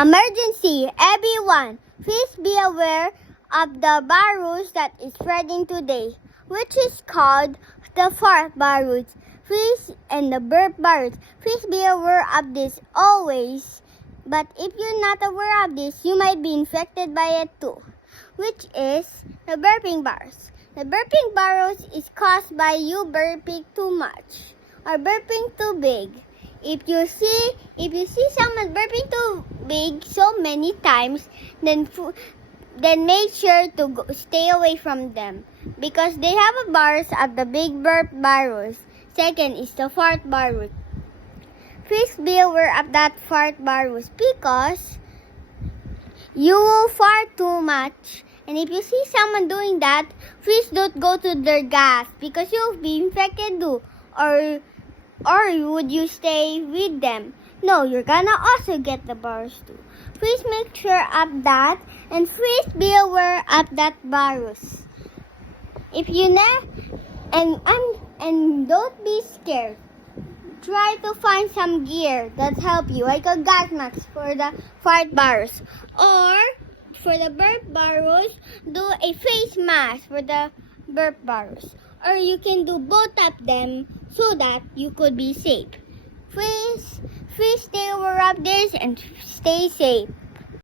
Emergency! Everyone, please be aware of the virus that is spreading today, which is called the fart virus. And the burp virus. Please be aware of this always. But if you're not aware of this, you might be infected by it too, which is the burping virus. The burping virus is caused by you burping too much or burping too big. If you see someone burping too big so many times, then make sure to stay away from them because they have a virus of the big burp virus. Second is the fart virus. Please be aware of that fart virus because you will fart too much. And if you see someone doing that, please don't go to their gas because you'll be infected too. Or would you stay with them? No, you're gonna also get the virus too. Please make sure of that and please be aware of that virus. If you and don't be scared. Try to find some gear that help you, like a gas mask for the fart virus, or for the burp virus, do a face mask for the burp virus, or you can do both of them so that you could be safe. Please stay aware of this and stay safe.